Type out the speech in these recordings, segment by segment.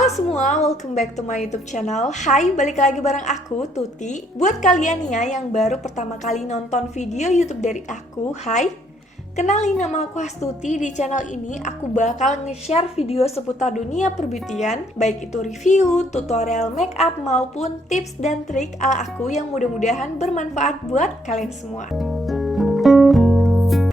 Halo semua, welcome back to my YouTube channel. Hai, balik lagi bareng aku, Tuti. Buat kalian nih ya yang baru pertama kali nonton video YouTube dari aku, hai. Kenalin, nama aku Astuti. Di channel ini aku bakal nge-share video seputar dunia perbeautyan, baik itu review, tutorial makeup maupun tips dan trik ala aku yang mudah-mudahan bermanfaat buat kalian semua.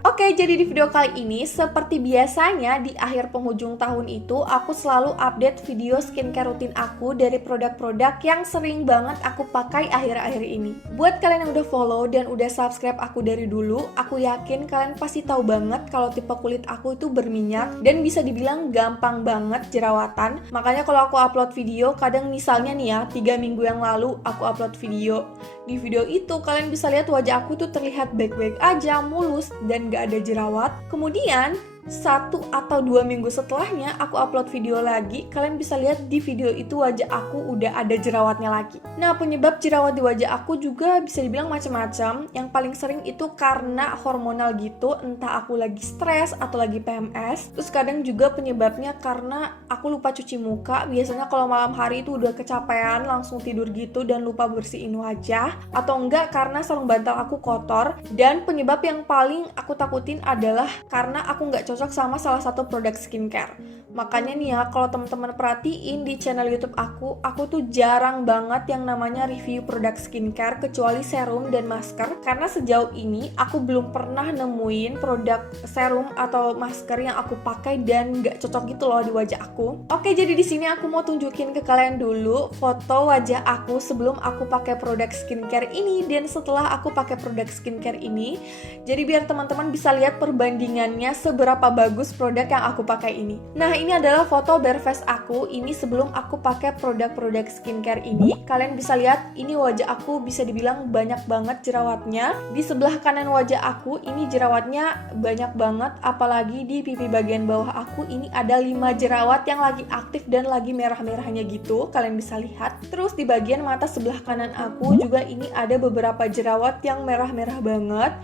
Oke, jadi di video kali ini, seperti biasanya di akhir penghujung tahun itu, aku selalu update video skincare rutin aku dari produk-produk yang sering banget aku pakai akhir-akhir ini. Buat kalian yang udah follow dan udah subscribe aku dari dulu, aku yakin kalian pasti tahu banget kalau tipe kulit aku itu berminyak dan bisa dibilang gampang banget jerawatan. Makanya kalau aku upload video, kadang misalnya nih ya, 3 minggu yang lalu aku upload video. Di video itu kalian bisa lihat wajah aku tuh terlihat baik-baik aja, mulus, dan gak ada jerawat. Kemudian 1 atau 2 minggu setelahnya aku upload video lagi, kalian bisa lihat di video itu wajah aku udah ada jerawatnya lagi. Nah, penyebab jerawat di wajah aku juga bisa dibilang macam-macam. Yang paling sering itu karena hormonal gitu, entah aku lagi stres atau lagi PMS. Terus kadang juga penyebabnya karena aku lupa cuci muka. Biasanya kalau malam hari itu udah kecapean langsung tidur gitu dan lupa bersihin wajah, atau enggak karena sarung bantal aku kotor. Dan penyebab yang paling aku takutin adalah karena aku nggak cocok sama salah satu produk skincare. Makanya nih ya, kalau teman-teman perhatiin di channel YouTube aku tuh jarang banget yang namanya review produk skincare kecuali serum dan masker, karena sejauh ini aku belum pernah nemuin produk serum atau masker yang aku pakai dan nggak cocok gitu loh di wajah aku. Oke, jadi di sini aku mau tunjukin ke kalian dulu foto wajah aku sebelum aku pakai produk skincare ini dan setelah aku pakai produk skincare ini. Jadi biar teman-teman bisa lihat perbandingannya seberapa bagus produk yang aku pakai ini. Nah, ini adalah foto bare face aku ini sebelum aku pakai produk-produk skincare ini. Kalian bisa lihat ini wajah aku bisa dibilang banyak banget jerawatnya. Di sebelah kanan wajah aku ini jerawatnya banyak banget, apalagi di pipi bagian bawah aku ini ada 5 jerawat yang lagi aktif dan lagi merah-merahnya gitu. Kalian bisa lihat. Terus di bagian mata sebelah kanan aku juga ini ada beberapa jerawat yang merah-merah banget.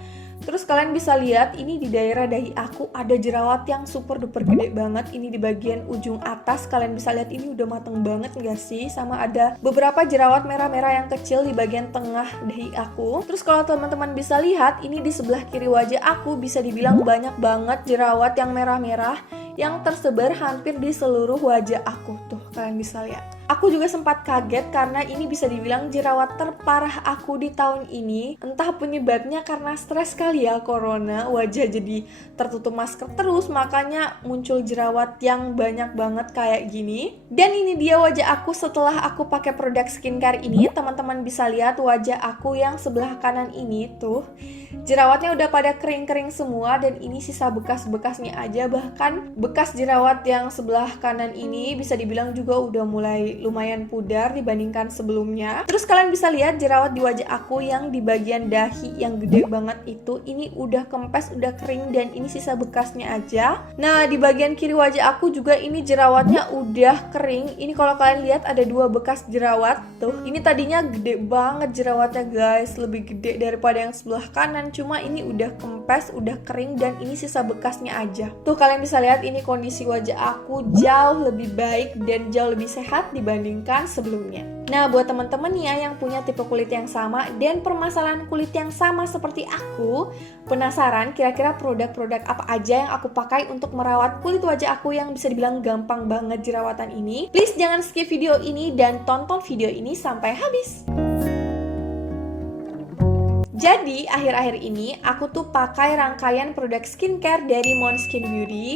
Terus kalian bisa lihat ini di daerah dahi aku ada jerawat yang super duper gede banget. Ini di bagian ujung atas kalian bisa lihat ini udah mateng banget gak sih? Sama ada beberapa jerawat merah-merah yang kecil di bagian tengah dahi aku. Terus kalau teman-teman bisa lihat ini di sebelah kiri wajah aku bisa dibilang banyak banget jerawat yang merah-merah yang tersebar hampir di seluruh wajah aku. Tuh kalian bisa lihat. Aku juga sempat kaget karena ini bisa dibilang jerawat terparah aku di tahun ini. Entah penyebabnya karena stres kali ya, corona, wajah jadi tertutup masker terus, makanya muncul jerawat yang banyak banget kayak gini. Dan ini dia wajah aku setelah aku pakai produk skincare ini. Teman-teman bisa lihat wajah aku yang sebelah kanan ini tuh, jerawatnya udah pada kering-kering semua dan ini sisa bekas-bekasnya aja. Bahkan bekas jerawat yang sebelah kanan ini bisa dibilang juga udah mulai lumayan pudar dibandingkan sebelumnya. Terus kalian bisa lihat jerawat di wajah aku yang di bagian dahi yang gede banget itu, ini udah kempes, udah kering dan ini sisa bekasnya aja. Nah, di bagian kiri wajah aku juga ini jerawatnya udah kering. Ini kalau kalian lihat ada 2 bekas jerawat tuh. Ini tadinya gede banget jerawatnya guys, lebih gede daripada yang sebelah kanan. Cuma ini udah kempes, udah kering dan ini sisa bekasnya aja. Tuh kalian bisa lihat ini kondisi wajah aku jauh lebih baik dan jauh lebih sehat dibandingkan sebelumnya. Nah, buat teman-teman ya yang punya tipe kulit yang sama dan permasalahan kulit yang sama seperti aku, penasaran kira-kira produk-produk apa aja yang aku pakai untuk merawat kulit wajah aku yang bisa dibilang gampang banget jerawatan ini? Please jangan skip video ini dan tonton video ini sampai habis. Jadi, akhir-akhir ini aku tuh pakai rangkaian produk skincare dari Måneskin Beauty.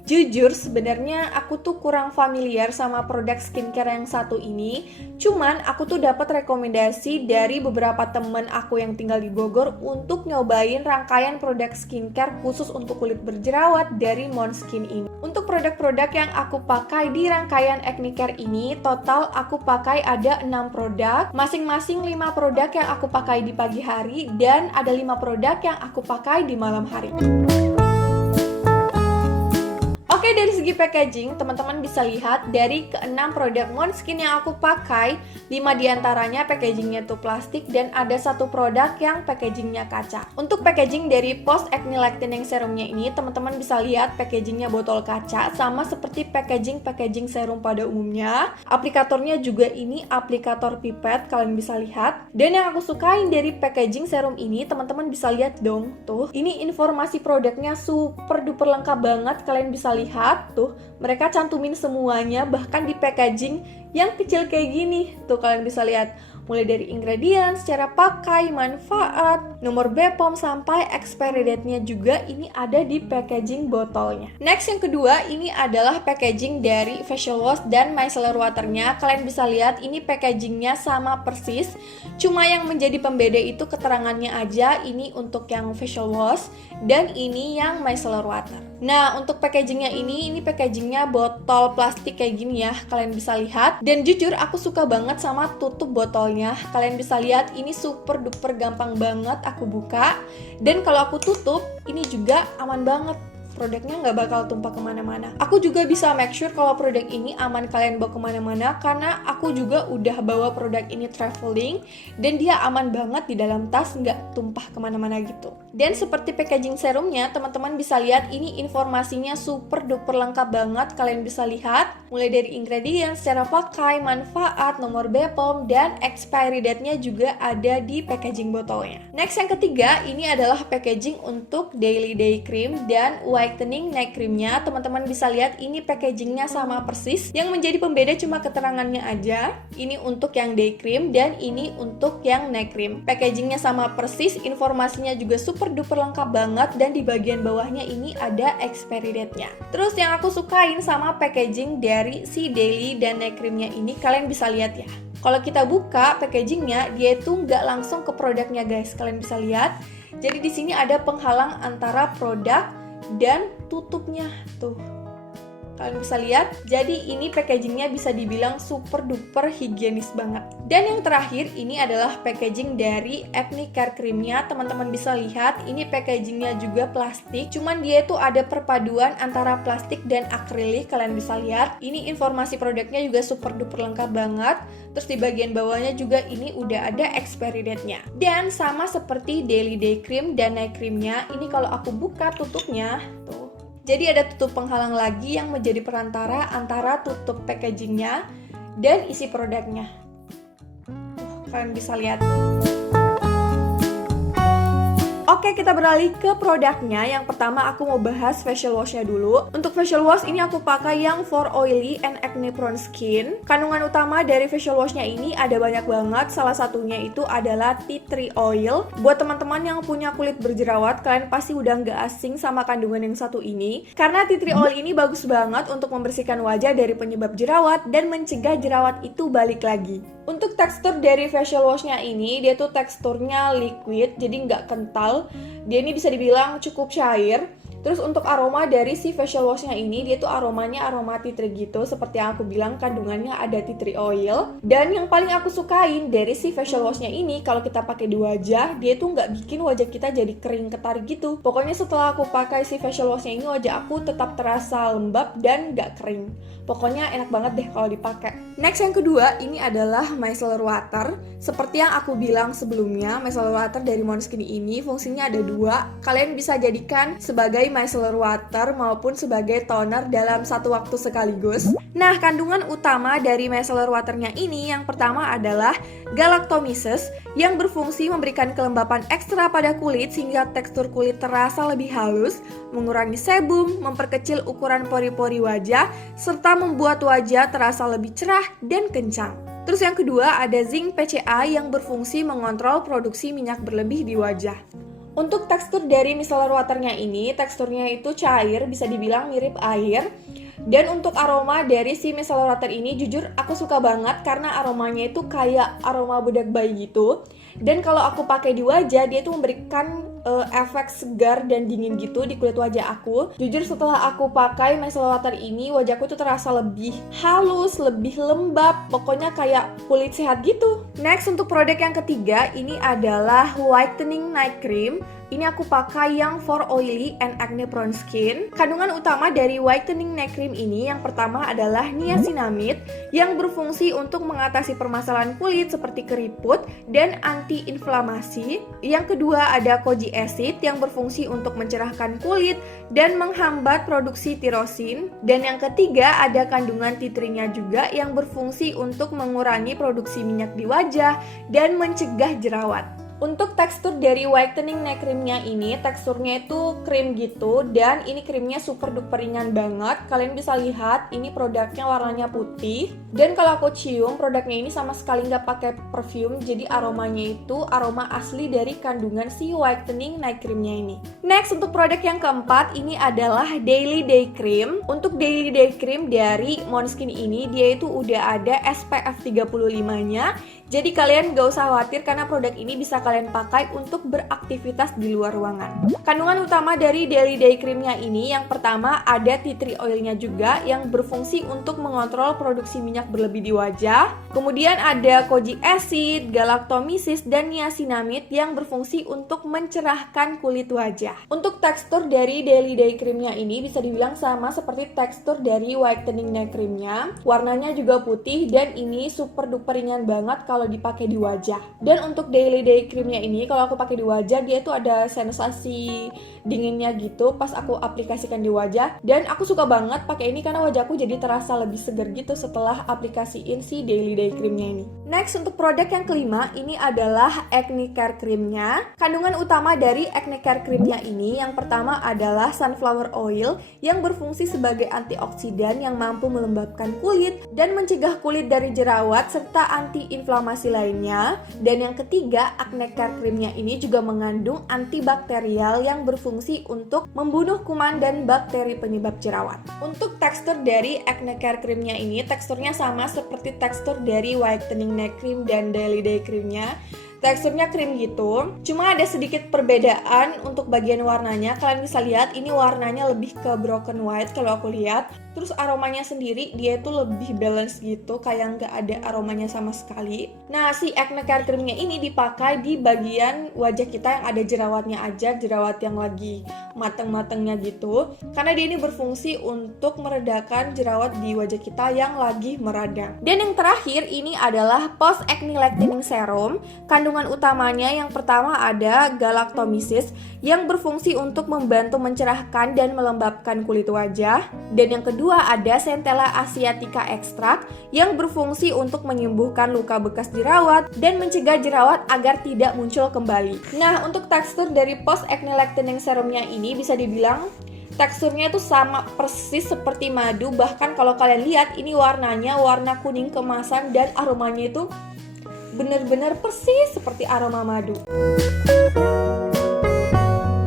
Jujur, sebenarnya aku tuh kurang familiar sama produk skincare yang satu ini. Cuman aku tuh dapat rekomendasi dari beberapa temen aku yang tinggal di Bogor untuk nyobain rangkaian produk skincare khusus untuk kulit berjerawat dari Måneskin ini. Untuk produk-produk yang aku pakai di rangkaian Acne Care ini, total aku pakai ada 6 produk. Masing-masing 5 produk yang aku pakai di pagi hari dan ada 5 produk yang aku pakai di malam hari. Oke, dari segi packaging, teman-teman bisa lihat dari ke-6 produk Måneskin yang aku pakai, 5 diantaranya packagingnya tuh plastik dan ada satu produk yang packagingnya kaca. Untuk packaging dari Post Acne Lightening Serumnya ini, teman-teman bisa lihat packagingnya botol kaca, sama seperti packaging serum pada umumnya. Aplikatornya juga ini aplikator pipet, kalian bisa lihat. Dan yang aku sukain dari packaging serum ini, teman-teman bisa lihat dong, tuh. Ini informasi produknya super duper lengkap banget, kalian bisa lihat tuh, mereka cantumin semuanya bahkan di packaging yang kecil kayak gini. Tuh kalian bisa lihat mulai dari ingredients, cara pakai, manfaat, nomor BPOM sampai expiry date-nya juga ini ada di packaging botolnya. Next yang kedua, ini adalah packaging dari facial wash dan micellar water-nya. Kalian bisa lihat ini packagingnya sama persis, cuma yang menjadi pembeda itu keterangannya aja, ini untuk yang facial wash dan ini yang micellar water. Nah, untuk packagingnya ini packagingnya botol plastik kayak gini ya, kalian bisa lihat. Dan jujur aku suka banget sama tutup botolnya. Kalian bisa lihat ini super duper gampang banget aku buka. Dan kalau aku tutup, ini juga aman banget. Produknya nggak bakal tumpah kemana-mana. Aku juga bisa make sure kalau produk ini aman kalian bawa kemana-mana, karena aku juga udah bawa produk ini traveling dan dia aman banget di dalam tas, nggak tumpah kemana-mana gitu. Dan seperti packaging serumnya, teman-teman bisa lihat ini informasinya super duper lengkap banget. Kalian bisa lihat mulai dari ingredients, cara pakai, manfaat, nomor BPOM, dan expiry date-nya juga ada di packaging botolnya. Next yang ketiga, ini adalah packaging untuk daily day cream dan whitening night creamnya. Teman-teman bisa lihat ini packagingnya sama persis, yang menjadi pembeda cuma keterangannya aja. Ini untuk yang day cream dan ini untuk yang night cream. Packagingnya sama persis, informasinya juga super duper lengkap banget, dan di bagian bawahnya ini ada expiry date-nya. Terus yang aku sukain sama packaging dari si daily dan night creamnya ini, kalian bisa lihat ya, kalau kita buka packagingnya, dia itu nggak langsung ke produknya guys. Kalian bisa lihat, jadi di sini ada penghalang antara produk dan tutupnya tuh. Kalian bisa lihat, jadi ini packagingnya bisa dibilang super duper higienis banget. Dan yang terakhir, ini adalah packaging dari Acne Care Creamnya. Teman-teman bisa lihat, ini packagingnya juga plastik, cuman dia itu ada perpaduan antara plastik dan akrilik. Kalian bisa lihat, ini informasi produknya juga super duper lengkap banget. Terus di bagian bawahnya juga ini udah ada expiry date-nya. Dan sama seperti Daily Day Cream dan Night Creamnya, ini kalau aku buka tutupnya, tuh. Jadi ada tutup penghalang lagi yang menjadi perantara antara tutup packagingnya dan isi produknya. Kalian bisa lihat. Oke, kita beralih ke produknya. Yang pertama aku mau bahas facial wash-nya dulu. Untuk facial wash ini aku pakai yang for oily and acne prone skin. Kandungan utama dari facial wash-nya ini ada banyak banget. Salah satunya itu adalah tea tree oil. Buat teman-teman yang punya kulit berjerawat, kalian pasti udah nggak asing sama kandungan yang satu ini. Karena tea tree oil ini bagus banget untuk membersihkan wajah dari penyebab jerawat dan mencegah jerawat itu balik lagi. Untuk tekstur dari facial wash-nya ini, dia tuh teksturnya liquid, jadi nggak kental. Dia ini bisa dibilang cukup cair. Terus untuk aroma dari si facial wash-nya ini, dia tuh aromanya aroma tea tree gitu. Seperti yang aku bilang, kandungannya ada tea tree oil. Dan yang paling aku sukain dari si facial wash-nya ini, kalau kita pakai di wajah, dia tuh nggak bikin wajah kita jadi kering ketarik gitu. Pokoknya setelah aku pakai si facial wash-nya ini, wajah aku tetap terasa lembab dan nggak kering. Pokoknya enak banget deh kalau dipakai. Next yang kedua, ini adalah micellar water. Seperti yang aku bilang sebelumnya, micellar water dari Måneskin ini fungsinya ada dua. Kalian bisa jadikan sebagai micellar water maupun sebagai toner dalam satu waktu sekaligus. Nah, kandungan utama dari micellar waternya ini yang pertama adalah galactomyces yang berfungsi memberikan kelembapan ekstra pada kulit sehingga tekstur kulit terasa lebih halus, mengurangi sebum, memperkecil ukuran pori-pori wajah, serta membuat wajah terasa lebih cerah dan kencang. Terus yang kedua ada zinc PCA yang berfungsi mengontrol produksi minyak berlebih di wajah. Untuk tekstur dari micellar waternya ini, teksturnya itu cair, bisa dibilang mirip air. Dan untuk aroma dari si micellar water ini, jujur aku suka banget karena aromanya itu kayak aroma bedak bayi gitu. Dan kalau aku pakai di wajah, dia tuh memberikan efek segar dan dingin gitu di kulit wajah aku. Jujur setelah aku pakai micellar water ini, wajahku tuh terasa lebih halus, lebih lembab, pokoknya kayak kulit sehat gitu. Next, untuk produk yang ketiga, ini adalah whitening night cream. Ini aku pakai yang for oily and acne prone skin. Kandungan utama dari whitening night cream ini yang pertama adalah niacinamide yang berfungsi untuk mengatasi permasalahan kulit seperti keriput dan anti-inflamasi. Yang kedua ada kojic acid yang berfungsi untuk mencerahkan kulit dan menghambat produksi tirosin. Dan yang ketiga ada kandungan tea tree-nya juga yang berfungsi untuk mengurangi produksi minyak di wajah dan mencegah jerawat. Untuk tekstur dari whitening night cream-nya ini, teksturnya itu krim gitu, dan ini krimnya super duper ringan banget. Kalian bisa lihat, ini produknya warnanya putih. Dan kalau aku cium, produknya ini sama sekali nggak pakai perfume, jadi aromanya itu aroma asli dari kandungan si whitening night cream-nya ini. Next, untuk produk yang keempat, ini adalah Daily Day Cream. Untuk Daily Day Cream dari Måneskin ini, dia itu udah ada SPF 35-nya. Jadi kalian gak usah khawatir karena produk ini bisa kalian pakai untuk beraktivitas di luar ruangan. Kandungan utama dari Daily Day Cream-nya ini yang pertama ada tea tree oil-nya juga yang berfungsi untuk mengontrol produksi minyak berlebih di wajah. Kemudian ada kojic acid, galactomyces, dan niacinamide yang berfungsi untuk mencerahkan kulit wajah. Untuk tekstur dari Daily Day Cream-nya ini bisa dibilang sama seperti tekstur dari whitening night cream-nya. Warnanya juga putih dan ini super duper ringan banget kalau dipakai di wajah. Dan untuk Daily Day Cream-nya ini kalau aku pakai di wajah dia tuh ada sensasi dinginnya gitu pas aku aplikasikan di wajah, dan aku suka banget pakai ini karena wajahku jadi terasa lebih segar gitu setelah aplikasiin si Daily Day Cream-nya ini. Next, untuk produk yang kelima ini adalah Acne Care Cream-nya. Kandungan utama dari Acne Care Cream-nya ini yang pertama adalah sunflower oil yang berfungsi sebagai antioksidan yang mampu melembabkan kulit dan mencegah kulit dari jerawat serta anti-inflamasi lainnya. Dan yang ketiga, Acne Care Cream-nya ini juga mengandung antibakterial yang berfungsi untuk membunuh kuman dan bakteri penyebab jerawat. Untuk tekstur dari Acne Care Cream-nya ini teksturnya sama seperti tekstur dari whitening night cream dan Daily Day Cream-nya. Teksturnya krim gitu, cuma ada sedikit perbedaan untuk bagian warnanya. Kalian bisa lihat ini warnanya lebih ke broken white kalau aku lihat. Terus aromanya sendiri dia itu lebih balance gitu, kayak nggak ada aromanya sama sekali. Nah, si Acne Care Cream-nya ini dipakai di bagian wajah kita yang ada jerawatnya aja, jerawat yang lagi mateng-matengnya gitu. Karena dia ini berfungsi untuk meredakan jerawat di wajah kita yang lagi meradang. Dan yang terakhir ini adalah Post Acne Lightening Serum. Kandungan utamanya yang pertama ada galactomyces yang berfungsi untuk membantu mencerahkan dan melembabkan kulit wajah. Dan yang kedua ada Centella asiatica extract yang berfungsi untuk menyembuhkan luka bekas jerawat dan mencegah jerawat agar tidak muncul kembali. Nah, untuk tekstur dari Post Acne Lightening Serumnya ini bisa dibilang teksturnya itu sama persis seperti madu. Bahkan kalau kalian lihat ini warnanya warna kuning kemasan dan aromanya itu bener-bener persis seperti aroma madu.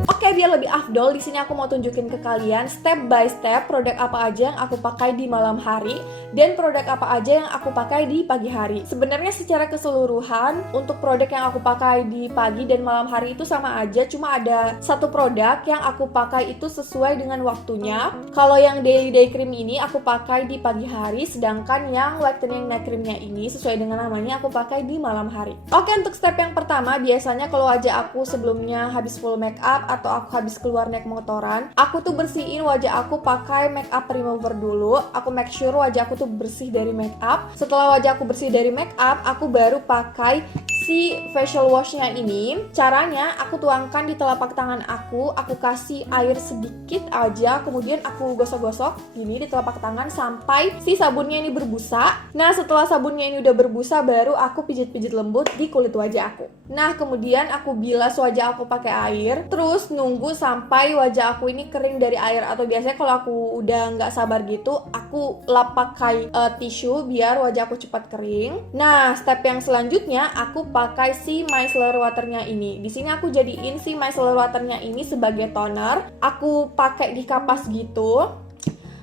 Oke, biar lebih afdol, di sini aku mau tunjukin ke kalian step by step produk apa aja yang aku pakai di malam hari dan produk apa aja yang aku pakai di pagi hari. Sebenarnya secara keseluruhan untuk produk yang aku pakai di pagi dan malam hari itu sama aja, cuma ada satu produk yang aku pakai itu sesuai dengan waktunya. Kalau yang Daily Day Cream ini aku pakai di pagi hari, sedangkan yang Whitening Night Cream-nya ini sesuai dengan namanya aku pakai di malam hari. Oke, untuk step yang pertama, biasanya kalau wajah aku sebelumnya habis full make up atau aku habis keluar naik motoran, aku tuh bersihin wajah aku pakai make up remover dulu. Aku make sure wajah aku tuh bersih dari make up. Setelah wajah aku bersih dari make up, aku baru pakai si facial wash-nya ini. Caranya aku tuangkan di telapak tangan aku kasih air sedikit aja, kemudian aku gosok-gosok gini di telapak tangan sampai si sabunnya ini berbusa. Nah, setelah sabunnya ini udah berbusa, baru aku pijit-pijit lembut di kulit wajah aku. Nah, kemudian aku bilas wajah aku pakai air, terus nunggu sampai wajah aku ini kering dari air, atau biasanya kalau aku udah nggak sabar gitu, aku lap pakai tisu biar wajah aku cepat kering. Nah, step yang selanjutnya aku pakai si micellar waternya ini. Di sini aku jadiin si micellar waternya ini sebagai toner. Aku pakai di kapas gitu.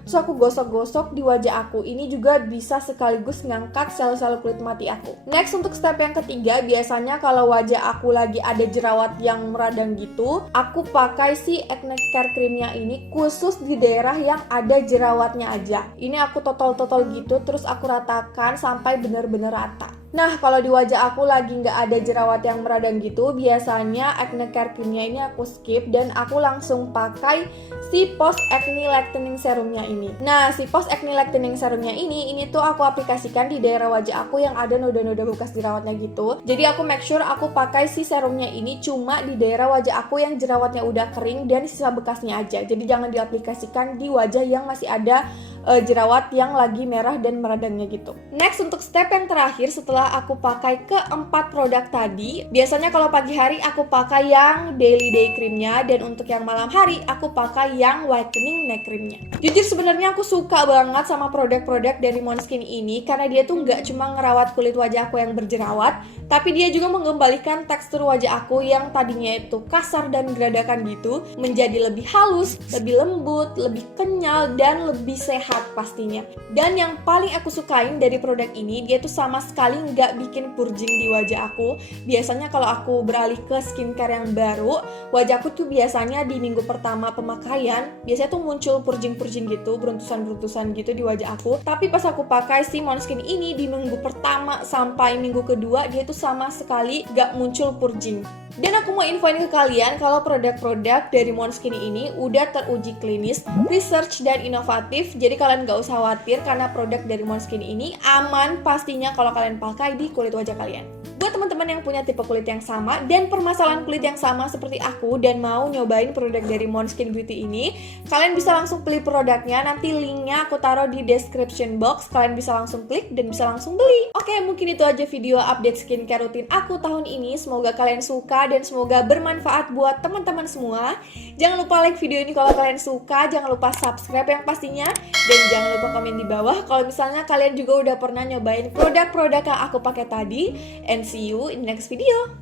So aku gosok-gosok di wajah aku. Ini juga bisa sekaligus ngangkat sel-sel kulit mati aku. Next, untuk step yang ketiga, biasanya kalau wajah aku lagi ada jerawat yang meradang gitu, aku pakai si Acne Care Cream-nya ini khusus di daerah yang ada jerawatnya aja. Ini aku totol-totol gitu, terus aku ratakan sampai bener-bener rata. Nah, kalau di wajah aku lagi nggak ada jerawat yang meradang gitu, biasanya acne care creamnya ini aku skip dan aku langsung pakai si Post Acne Lightening Serumnya ini. Nah, si Post Acne Lightening Serumnya ini tuh aku aplikasikan di daerah wajah aku yang ada noda-noda bekas jerawatnya gitu. Jadi aku make sure aku pakai si serumnya ini cuma di daerah wajah aku yang jerawatnya udah kering dan sisa bekasnya aja. Jadi jangan diaplikasikan di wajah yang masih ada jerawat yang lagi merah dan meradangnya gitu. Next, untuk step yang terakhir setelah aku pakai keempat produk tadi, biasanya kalau pagi hari aku pakai yang daily day creamnya, dan untuk yang malam hari aku pakai yang whitening neck creamnya. Jujur sebenarnya aku suka banget sama produk-produk dari Måneskin ini karena dia tuh nggak cuma ngerawat kulit wajah aku yang berjerawat, tapi dia juga mengembalikan tekstur wajah aku yang tadinya itu kasar dan geradakan gitu menjadi lebih halus, lebih lembut, lebih kenyal, dan lebih sehat pastinya. Dan yang paling aku sukain dari produk ini, dia tuh sama sekali nggak bikin purging di wajah aku. Biasanya kalau aku beralih ke skincare yang baru, wajahku tuh biasanya di minggu pertama pemakaian biasanya tuh muncul purging-purging gitu, beruntusan-beruntusan gitu di wajah aku. Tapi pas aku pakai si Måneskin ini di minggu pertama sampai minggu kedua, dia tuh sama sekali nggak muncul purging. Dan aku mau infoin ke kalian kalau produk-produk dari Måneskin ini udah teruji klinis, research, dan inovatif. Jadi kalian gak usah khawatir karena produk dari Måneskin ini aman pastinya kalau kalian pakai di kulit wajah kalian. Buat teman-teman yang punya tipe kulit yang sama dan permasalahan kulit yang sama seperti aku dan mau nyobain produk dari Måneskin Beauty ini, kalian bisa langsung beli produknya. Nanti linknya aku taruh di description box. Kalian bisa langsung klik dan bisa langsung beli. Oke, mungkin itu aja video update skincare rutin aku tahun ini. Semoga kalian suka dan semoga bermanfaat buat teman-teman semua. Jangan lupa like video ini kalau kalian suka, jangan lupa subscribe yang pastinya, dan jangan lupa komen di bawah kalau misalnya kalian juga udah pernah nyobain produk-produk yang aku pakai tadi. And see you in the next video.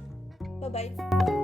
Bye bye.